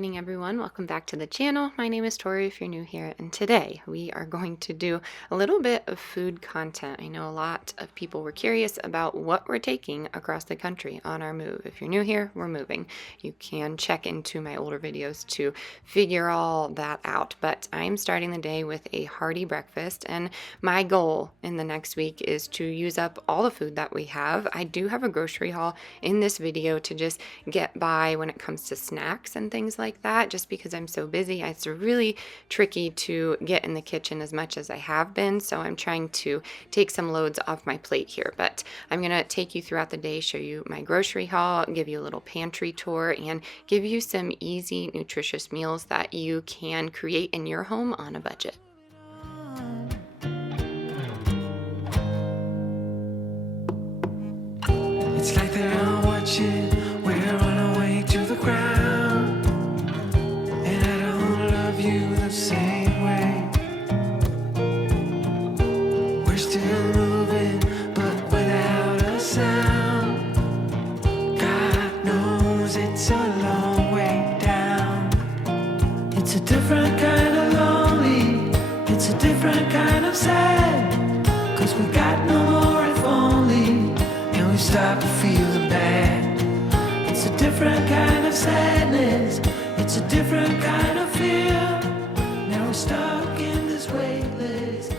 morning, everyone. Welcome back to the channel. My name is Tori if you're new here, and today we are going to do a little bit of food content. I know a lot of people were curious about what we're taking across the country on our move. If you're new here, we're moving. You can check into my older videos to figure all that out, but I'm starting the day with a hearty breakfast, and my goal in the next week is to use up all the food that we have. I do have a grocery haul in this video to just get by when it comes to snacks and things like that, just because I'm so busy. It's really tricky to get in the kitchen as much as I have been, so I'm trying to take some loads off my plate here. But I'm gonna take you throughout the day, show you my grocery haul, give you a little pantry tour, and give you some easy, nutritious meals that you can create in your home on a budget. It's like they're all watching. We're on our way to the ground, and I don't love you the same way. We're still moving, but without a sound. God knows it's a long way down. It's a different kind of lonely. It's a different kind of sad. 'Cause we got no more if only. And we stop to feel the bad. It's a different kind of sadness. It's a different kind of fear. Now we're stuck in this waitlist.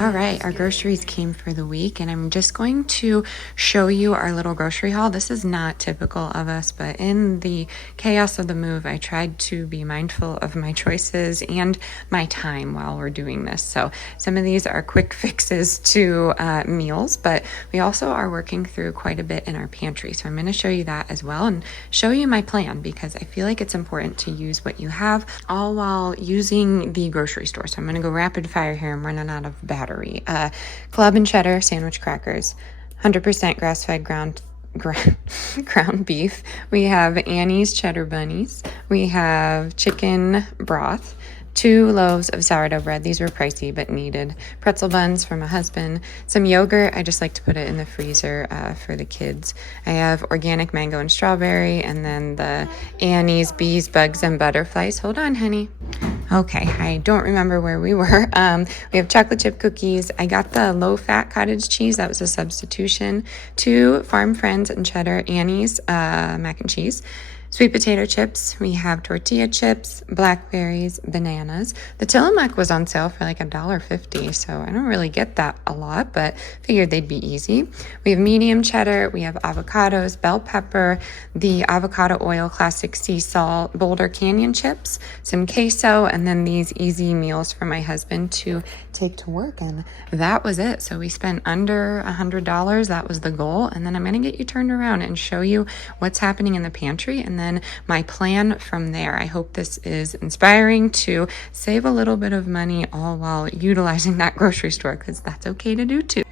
All right, our groceries came for the week, and I'm just going to show you our little grocery haul. This is not typical of us, but in the chaos of the move, I tried to be mindful of my choices and my time while we're doing this. So some of these are quick fixes to meals, but we also are working through quite a bit in our pantry. So I'm going to show you that as well and show you my plan, because I feel like it's important to use what you have all while using the grocery store. So I'm going to go rapid fire here. I'm running out of battery. Club and cheddar sandwich crackers, 100% grass-fed ground beef. We have Annie's cheddar bunnies. We have chicken broth. 2 loaves of sourdough bread. These were pricey but needed. Pretzel buns for my husband. Some yogurt. I just like to put it in the freezer for the kids. I have organic mango and strawberry, and then the Annie's bees, bugs, and butterflies. Hold on, honey. Okay, I don't remember where we were. We have chocolate chip cookies. I got the low-fat cottage cheese. That was a substitution. 2 Farm Friends and cheddar Annie's mac and cheese. Sweet potato chips. We have tortilla chips, blackberries, bananas. The Tillamook was on sale for like $1.50, so I don't really get that a lot, but figured they'd be easy. We have medium cheddar. We have avocados, bell pepper, the avocado oil classic sea salt, Boulder Canyon chips, some queso, and then these easy meals for my husband to take to work, and that was it. So we spent under $100. That was the goal, and then I'm going to get you turned around and show you what's happening in the pantry, and then my plan from there. I hope this is inspiring to save a little bit of money all while utilizing that grocery store, because that's okay to do too.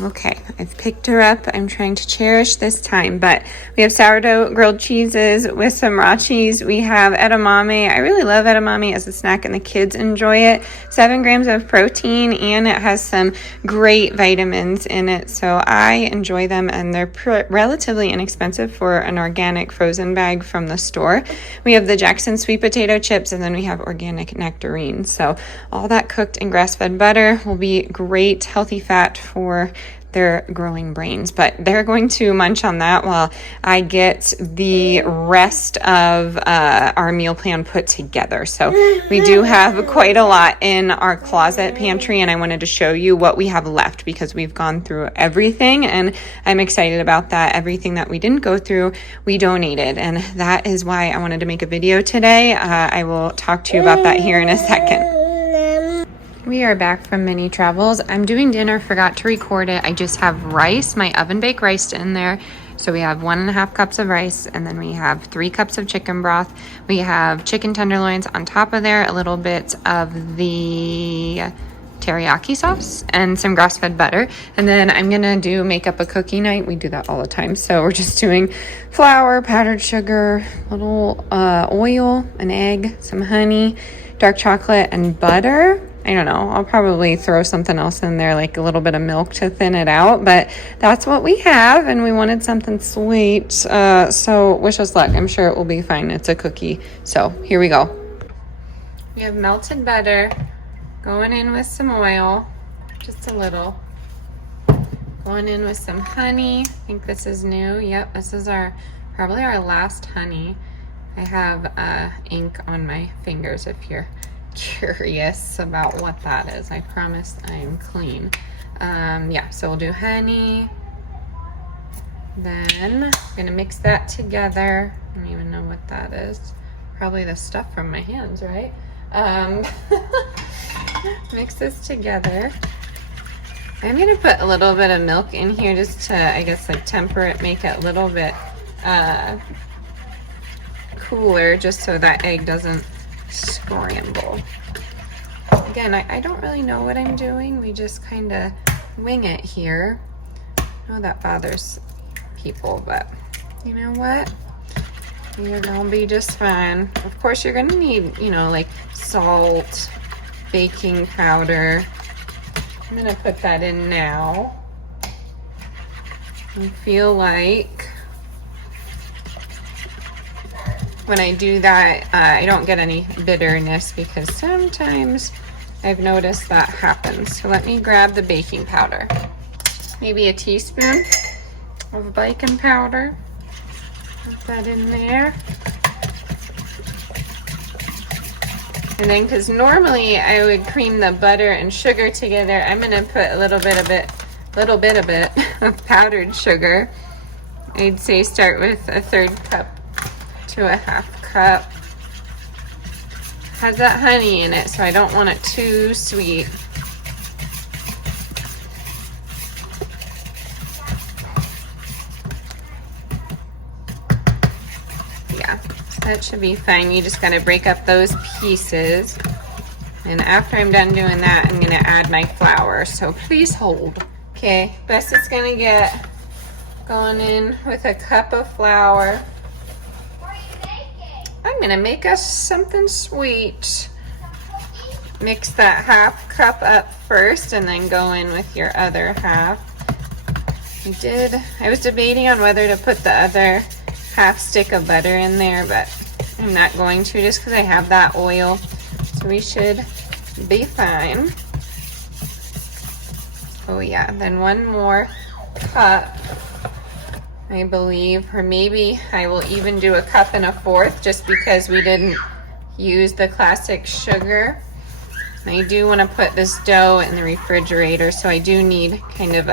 Okay, I've picked her up. I'm trying to cherish this time, but we have sourdough grilled cheeses with some raw cheese. We have edamame. I really love edamame as a snack, and the kids enjoy it. 7 grams of protein, and it has some great vitamins in it, so I enjoy them, and they're relatively inexpensive for an organic frozen bag from the store. We have the Jackson sweet potato chips, and then we have organic nectarines. So all that cooked in grass-fed butter will be great, healthy fat for their growing brains, but they're going to munch on that while I get the rest of our meal plan put together. So we do have quite a lot in our closet pantry, and I wanted to show you what we have left, because we've gone through everything, and I'm excited about that. Everything that we didn't go through, we donated, and that is why I wanted to make a video today. I will talk to you about that here in a second. We are back from mini travels. I'm doing dinner, forgot to record it. I just have rice, my oven baked rice in there. So we have 1.5 cups of rice, and then we have 3 cups of chicken broth. We have chicken tenderloins on top of there, a little bit of the teriyaki sauce, and some grass-fed butter. And then I'm gonna make up a cookie night. We do that all the time. So we're just doing flour, powdered sugar, little oil, an egg, some honey, dark chocolate, and butter. I don't know, I'll probably throw something else in there, like a little bit of milk to thin it out, but that's what we have, and we wanted something sweet, so wish us luck. I'm sure it will be fine. It's a cookie. So here we go. We have melted butter going in with some oil, just a little. Going in with some honey. I think this is new. Yep, this is probably our last honey. I have ink on my fingers if you're curious about what that is. I promise I'm clean. Yeah, so we'll do honey. Then I'm gonna mix that together. I don't even know what that is. Probably the stuff from my hands, right? Mix this together. I'm gonna put a little bit of milk in here just to, I guess, like temper it, make it a little bit cooler, just so that egg doesn't scramble. Again, I don't really know what I'm doing. We just kind of wing it here. I know that bothers people, but you know what? You're gonna be just fine. Of course, you're gonna need, you know, like salt, baking powder. I'm gonna put that in now. I feel like when I do that, I don't get any bitterness, because sometimes I've noticed that happens. So let me grab the baking powder. Maybe a teaspoon of baking powder. Put that in there. And then, because normally I would cream the butter and sugar together, I'm gonna put a little bit of it of powdered sugar. I'd say start with a 1/3 cup to a 1/2 cup. Has that honey in it, so I don't want it too sweet. Yeah, so that should be fine. You just gotta break up those pieces. And after I'm done doing that, I'm gonna add my flour. So please hold. Okay, best it's gonna get. Going in with a cup of flour. I'm gonna make us something sweet. Mix that 1/2 cup up first and then go in with your other 1/2. I was debating on whether to put the other 1/2 stick of butter in there, but I'm not going to, just because I have that oil. So we should be fine. Oh yeah, then 1 more cup, I believe, or maybe I will even do a 1 1/4 cups, just because we didn't use the classic sugar. I do want to put this dough in the refrigerator, so I do need kind of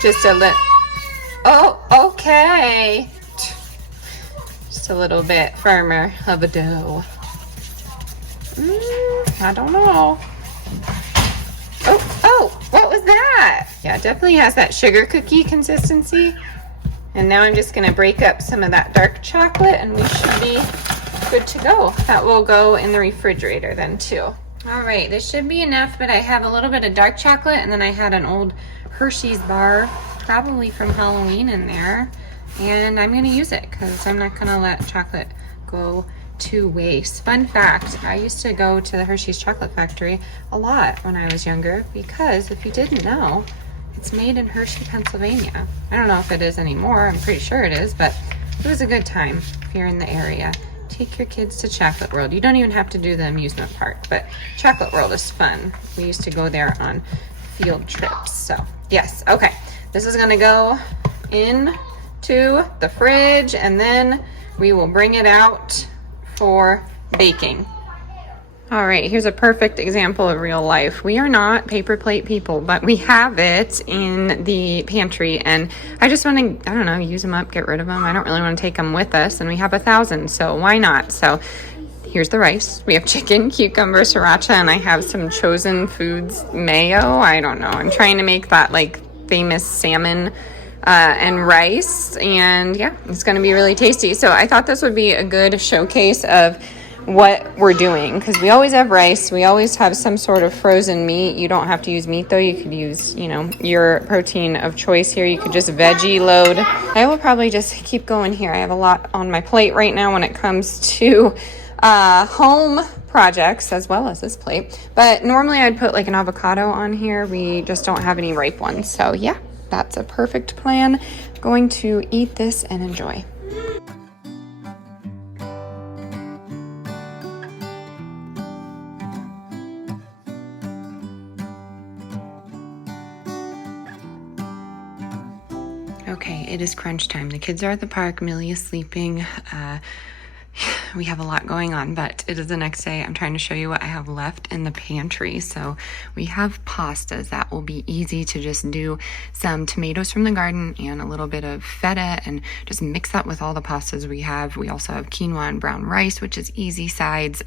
just a little, oh, okay. Just a little bit firmer of a dough. I don't know. Oh, what was that? Yeah, it definitely has that sugar cookie consistency. And now I'm just gonna break up some of that dark chocolate and we should be good to go. That will go in the refrigerator then too. All right, this should be enough, but I have a little bit of dark chocolate, and then I had an old Hershey's bar, probably from Halloween, in there. And I'm gonna use it because I'm not gonna let chocolate go to waste. Fun fact, I used to go to the Hershey's chocolate factory a lot when I was younger, because if you didn't know, it's made in Hershey, Pennsylvania. I don't know if it is anymore. I'm pretty sure it is, but it was a good time if you're in the area. Take your kids to Chocolate World. You don't even have to do the amusement park, but Chocolate World is fun. We used to go there on field trips. So yes, okay. This is gonna go into the fridge, and then we will bring it out for baking. All right, here's a perfect example of real life. We are not paper plate people, but we have it in the pantry, and I just want to, I don't know, use them up, get rid of them. I don't really want to take them with us, and we have 1,000, so why not? So here's the rice. We have chicken, cucumber, sriracha, and I have some Chosen Foods mayo. I don't know. I'm trying to make that like famous salmon and rice, and yeah, it's going to be really tasty. So I thought this would be a good showcase of what we're doing, because we always have rice, we always have some sort of frozen meat. You don't have to use meat though. You could use, you know, your protein of choice here. You could just veggie load. I will probably just keep going here. I have a lot on my plate right now when it comes to home projects as well as this plate. But normally I'd put like an avocado on here. We just don't have any ripe ones. So yeah, that's a perfect plan. Going to eat this and enjoy. Okay, it is crunch time. The kids are at the park. Millie is sleeping. We have a lot going on, but it is the next day. I'm trying to show you what I have left in the pantry. So we have pastas that will be easy to just do, some tomatoes from the garden and a little bit of feta, and just mix that with all the pastas we have. We also have quinoa and brown rice, which is easy sides,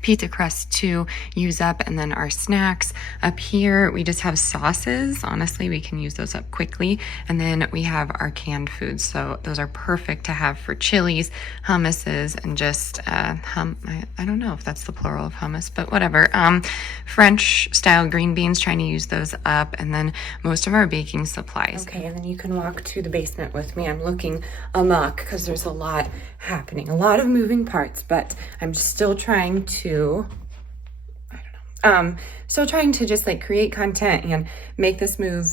pizza crust to use up, and then our snacks. Up here, we just have sauces. Honestly, we can use those up quickly. And then we have our canned foods. So those are perfect to have for chilies, hummuses, and just I don't know if that's the plural of hummus, but whatever. French style green beans, trying to use those up, and then most of our baking supplies. Okay, and then you can walk to the basement with me. I'm looking amok because there's a lot happening, a lot of moving parts, but I'm still trying to still trying to just like create content and make this move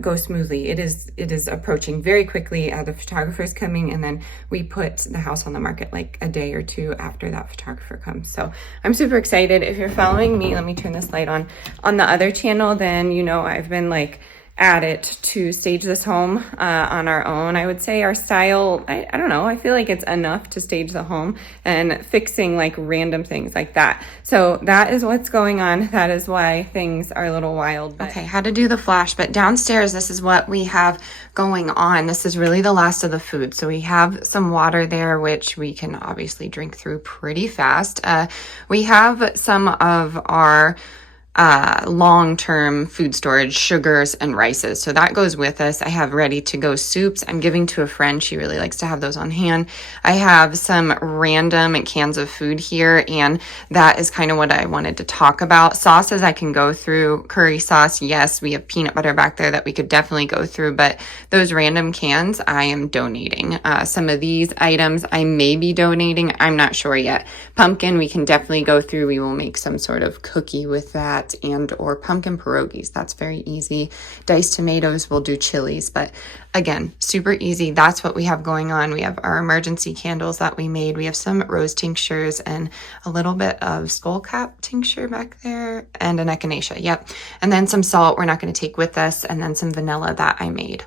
go smoothly. It is approaching very quickly. The photographer is coming, and then we put the house on the market like a day or two after that photographer comes. So I'm super excited. If you're following me, let me turn this light on the other channel, then you know I've been like at it to stage this home on our own. I would say our style, I don't know, I feel like it's enough to stage the home and fixing like random things like that. So that is what's going on. That is why things are a little wild. Okay, how to do the flash, but downstairs, this is what we have going on. This is really the last of the food. So we have some water there, which we can obviously drink through pretty fast. We have some of our long-term food storage, sugars and rices. So that goes with us. I have ready to go soups. I'm giving to a friend. She really likes to have those on hand. I have some random cans of food here, and that is kind of what I wanted to talk about. Sauces I can go through. Curry sauce, yes. We have peanut butter back there that we could definitely go through, but those random cans I am donating. Some of these items I may be donating. I'm not sure yet. Pumpkin we can definitely go through. We will make some sort of cookie with that, and or pumpkin pierogies. That's very easy. Diced tomatoes, we'll do chilies, but again, super easy. That's what we have going on. We have our emergency candles that we made. We have some rose tinctures and a little bit of skullcap tincture back there, and an echinacea. Yep. And then some salt we're not going to take with us, and then some vanilla that I made.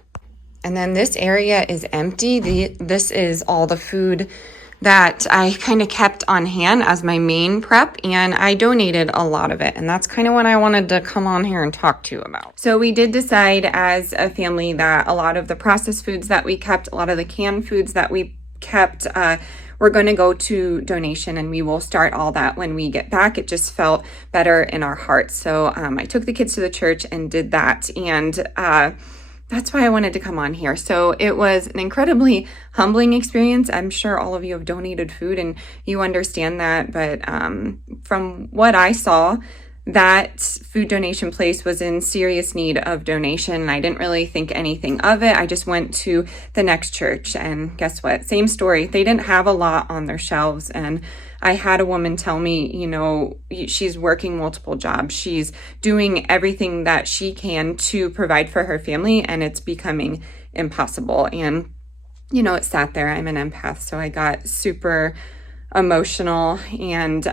And then this area is empty. This is all the food that I kind of kept on hand as my main prep, and I donated a lot of it, and that's kind of what I wanted to come on here and talk to you about. So we did decide as a family that a lot of the processed foods that we kept, a lot of the canned foods that we kept, we're going to go to donation, and we will start all that when we get back. It just felt better in our hearts. So I took the kids to the church and did that, and that's why I wanted to come on here. So it was an incredibly humbling experience. I'm sure all of you have donated food and you understand that. But from what I saw, that food donation place was in serious need of donation. I didn't really think anything of it. I just went to the next church, and guess what? Same story. They didn't have a lot on their shelves, and I had a woman tell me, you know, she's working multiple jobs. She's doing everything that she can to provide for her family, and it's becoming impossible. And, you know, it sat there. I'm an empath, so I got super emotional, and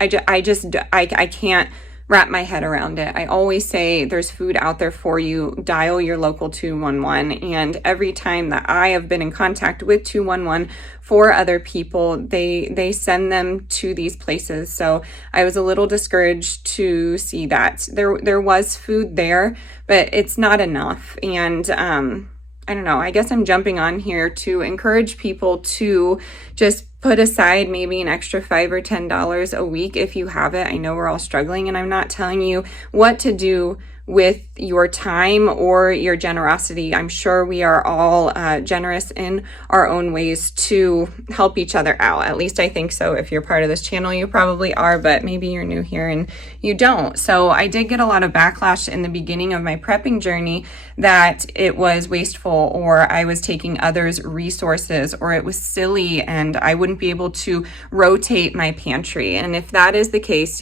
I can't wrap my head around it. I always say there's food out there for you. Dial your local 211. And every time that I have been in contact with 211 for other people, they send them to these places. So I was a little discouraged to see that there was food there, but it's not enough. And I don't know, I guess I'm jumping on here to encourage people to just put aside maybe an extra $5 or $10 a week if you have it. I know we're all struggling, and I'm not telling you what to do with your time or your generosity. I'm sure we are all generous in our own ways to help each other out. At least I think so. If you're part of this channel, you probably are, but maybe you're new here and you don't. So I did get a lot of backlash in the beginning of my prepping journey that it was wasteful, or I was taking others' resources, or it was silly and I wouldn't be able to rotate my pantry. And if that is the case,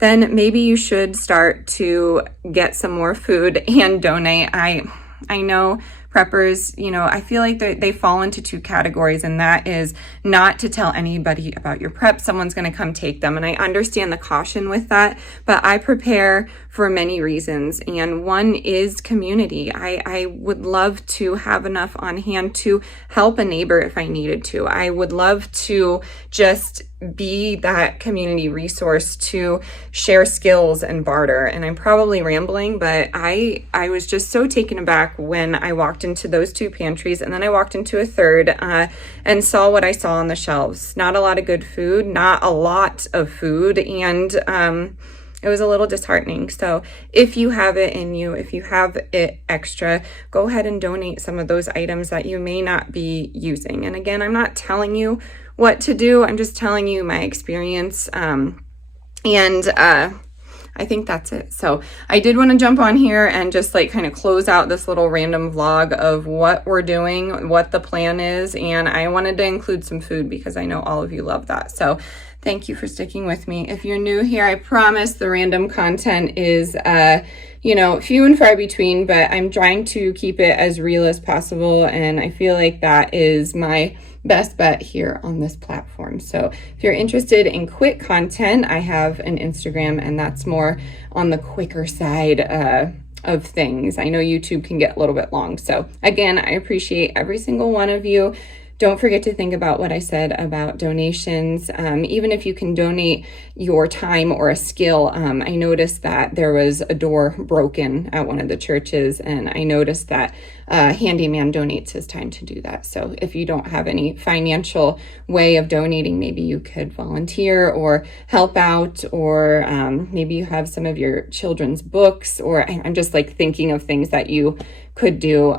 then maybe you should start to get some more food and donate. I know preppers, I feel like they fall into two categories, and that is not to tell anybody about your prep. Someone's going to come take them. And I understand the caution with that, but I prepare for many reasons. And one is community. I would love to have enough on hand to help a neighbor if I needed to. I would love to just be that community resource to share skills and barter. And I'm probably rambling, but I was just so taken aback when I walked into those two pantries, and then I walked into a third and saw what I saw on the shelves. Not a lot of good food, not a lot of food, and it was a little disheartening. So if you have it in you, if you have it extra, go ahead and donate some of those items that you may not be using. And again, I'm not telling you what to do. I'm just telling you my experience. I think that's it. So I did want to jump on here and just kind of close out this little random vlog of what we're doing, what the plan is. And I wanted to include some food because I know all of you love that. So thank you for sticking with me. If you're new here, I promise the random content is, few and far between, but I'm trying to keep it as real as possible. And I feel like that is my best bet here on this platform. So if you're interested in quick content, I have an Instagram, and that's more on the quicker side of things. I know YouTube can get a little bit long. So again, I appreciate every single one of you. Don't forget to think about what I said about donations. Even if you can donate your time or a skill, I noticed that there was a door broken at one of the churches, and I noticed that handyman donates his time to do that. So if you don't have any financial way of donating, maybe you could volunteer or help out, or maybe you have some of your children's books, or I'm just thinking of things that you could do.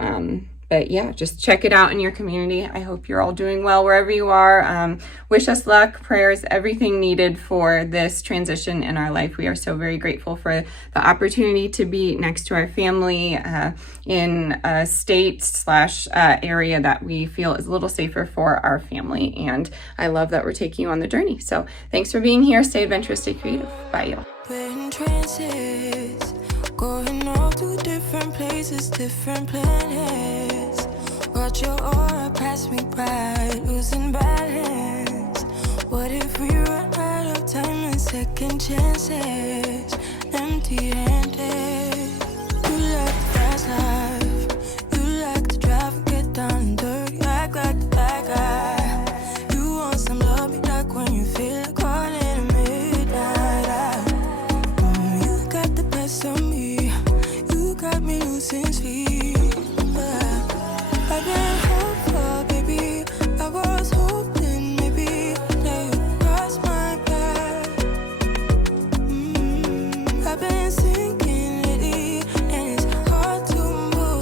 But yeah, just check it out in your community. I hope you're all doing well wherever you are. Wish us luck, prayers, everything needed for this transition in our life. We are so very grateful for the opportunity to be next to our family in a state/area that we feel is a little safer for our family. And I love that we're taking you on the journey. So thanks for being here. Stay adventurous, stay creative. Bye, y'all. We're in trances, going off to different places, different planets. Watch your aura pass me by, losing balance. What if we run out of time and second chances? Empty-handed. You like the fast life, you like to drive and get down and dirty, act like the bad guy. You want some love, me like when you feel like calling at midnight. You got the best of me, you got me losing sleep. I've been hopeful, baby. I was hoping maybe that you cross my path. I've been sinking lately, and it's hard to move.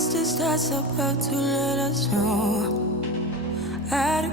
just as that's about to let us know. At a